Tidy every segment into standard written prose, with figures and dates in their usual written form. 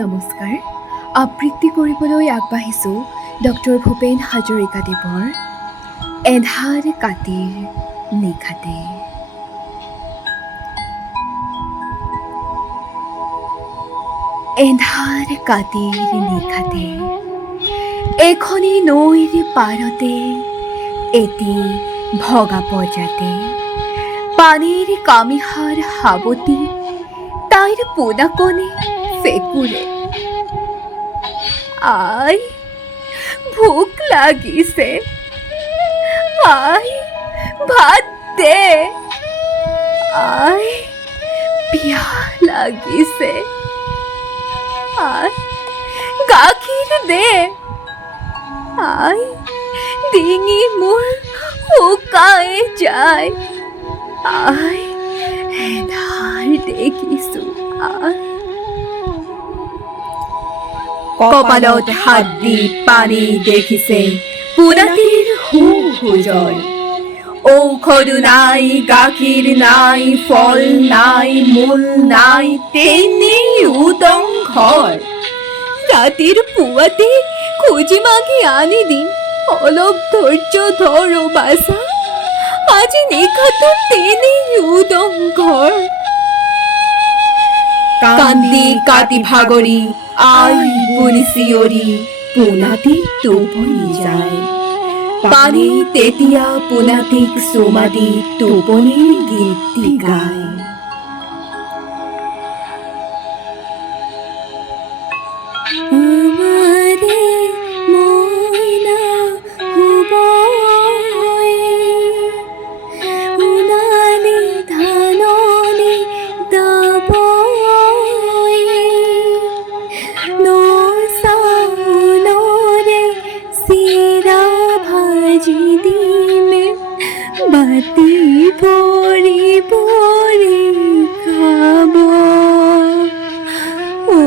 নমস্কাৰ। আবৃত্তি কৰিবলৈ আগবাঢ়িছোঁ ডক্টৰ ভূপেন হাজৰিকাদেৱৰ এন্ধাৰ কাতিৰ নিশাতে। এন্ধাৰ কাতিৰ নিশাতে এখনি নৈৰ পাৰতে এটি ভগা পৰ্যাতে পানীৰ কামিহাৰ সাৱতী তাইৰ পোনাকণে ফেকুৰে। আই ভোক লাগিছে, আই ভাত দে, আই পিয়াহ লাগিছে, আই গাখীৰ দে, আই ডিঙি মোৰ শুকাই যায়, আই এন্ধাৰ দেখিছোঁ, আই। কপালত হাত দি পানী দেখিছে পোনাটিৰ সুজয়। ঔষধো নাই, গাখীৰ নাই, ফল নাই, মূল নাই, তেনেই উদংঘৰ। ৰাতিৰ পুৱাতে খুজি মাগি আনি দিম, অলপ ধৈৰ্য ধৰ অ' বাছা, আজি নিশাটো তেনেই উদংঘৰ। কান্দি কাটি ভাগৰি আই বুলি চিঞৰি পোনাটি টোপনি যায়। পানী তেতিয়া পোনাটিক চুমা দি টোপনিৰ গীতটি গায়। আমাৰে মইনা শুবয়ে, সোণালী ধাননি দাবয়ে, চাউলৰে চিৰা ভাজি দিমে, বাতি ভৰি ভৰি খাব। ঐ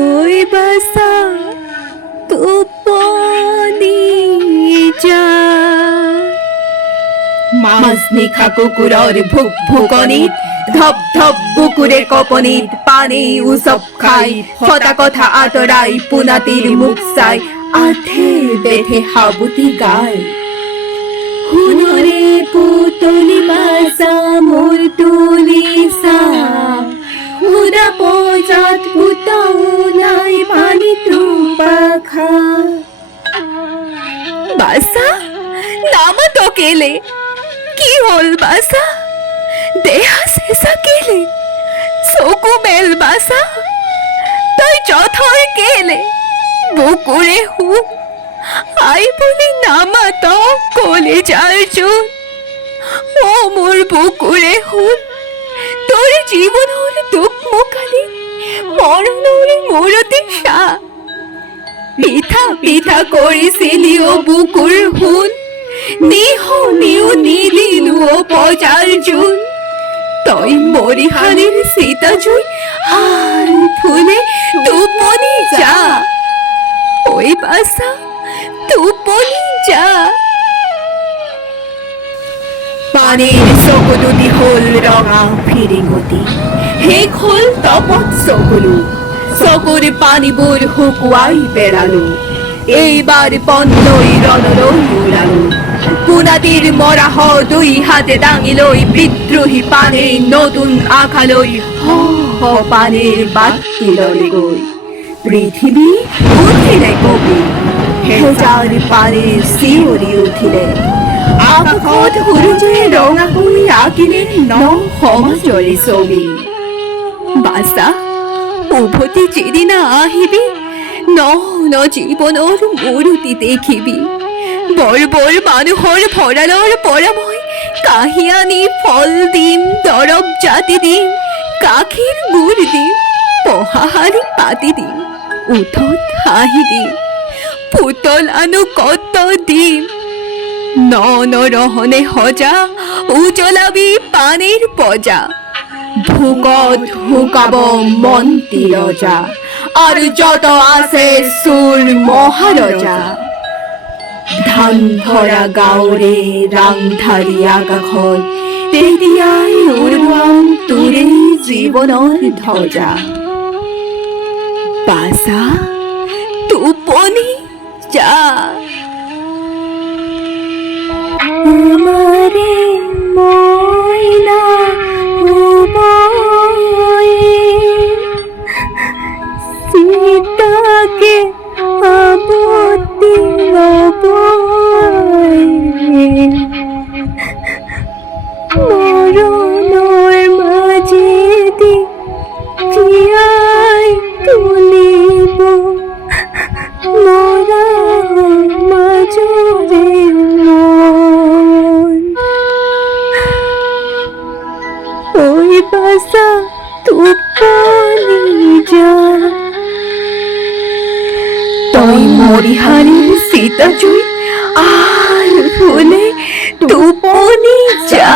বাছা টোপনি যা। মাজনিশা কুকুৰৰ ভুক ভুকনিত ধপ ধপ বুকুৰে কপনিত পানী উচপ খাই সতা কথা আঁতৰাই পোনাটিৰ মুখ চাই আধে বেধে সাবুতি গায়। সোণৰে পুতলি বাছা মোৰ তুলিছা, সুদা পজাত পুতাও নাই পানীটো পাখা। বাছা নামাতো কেলে, কি হ'ল বাছা, দেহা চেঁচা কেলে, চকু মেল বাছা, তই জঠৰ কেলে, বুকুৰে শুন আই বুলি নামাত কলিজাৰ জোন। অ' মোৰ বুকুৰে শুন, তোৰ জীৱনৰ দুখ মুকালি মৰণৰ মূৰতে চাহ। পিঠা পিঠা কৰিছিলি অ' বুকুৰ শুন, নিহনিও নিদিলো অ' পজাৰ জোন। তই মৰিশালীৰ চিতা জুই হাল ফুলে টোপনি যা, ঐ বাছা টোপনি যা। পানীৰ চকু দুটি হ'ল ৰঙা ফিৰিঙতি, শেষ হ'ল তপত চকুলো, চকুৰ পানীবোৰ শুকুৱাই পেলালো, এইবাৰ পন্দৈ ৰণলৈ ওলালো। পোনাটিৰ মৰাহ দুই হাতে দাঙি লৈ বিদ্ৰোহী পানে নতুন আশালৈ পানীৰ বাটলৈ গৈ পৃথিৱী উঠিলে কবি, হেজাৰ পানীৰ চিঞৰি উঠিলে, আকাশত সূৰুযে ৰঙাকৈ আঁকিলে ন সমাজৰে ছবি। বাছা উভতি যিদিনা আহিবি, ন ন জীৱনৰ মূৰ্তি দেখিবি, বৰ বৰ মানুহৰ ভঁৰালৰ পৰা মই কাঢ়ি আনি ফল দিম, দৰৱ জাতি দিম, গাখীৰ গুড় দিম, পঢ়াশালি পাতি দিম, উঠত হাঁহি দিম, পুতল আনো কত দিম। ন ন ৰহনে সজা উজলাবি পানীৰ পজা, ভোকত শুকাব মন্ত্ৰী ৰজা, আৰু যত আছে চোৰ মহাৰজা। ধান ভৰা গাঁৱৰে ৰাংধাৰী আকাশত তেতিয়াই উৰুৱাম তোৰে জীৱনৰ ধ্বজা। বাসা তুপনি যা আমারে ময়না সীতাকে আবতি মরণর মাঝে দি জিয়াই তুলিব মরা মাজরে মন ওই বাসা তুপনি যা তই মরিহারির সীতা জয় আর ভুলে তুপনি যা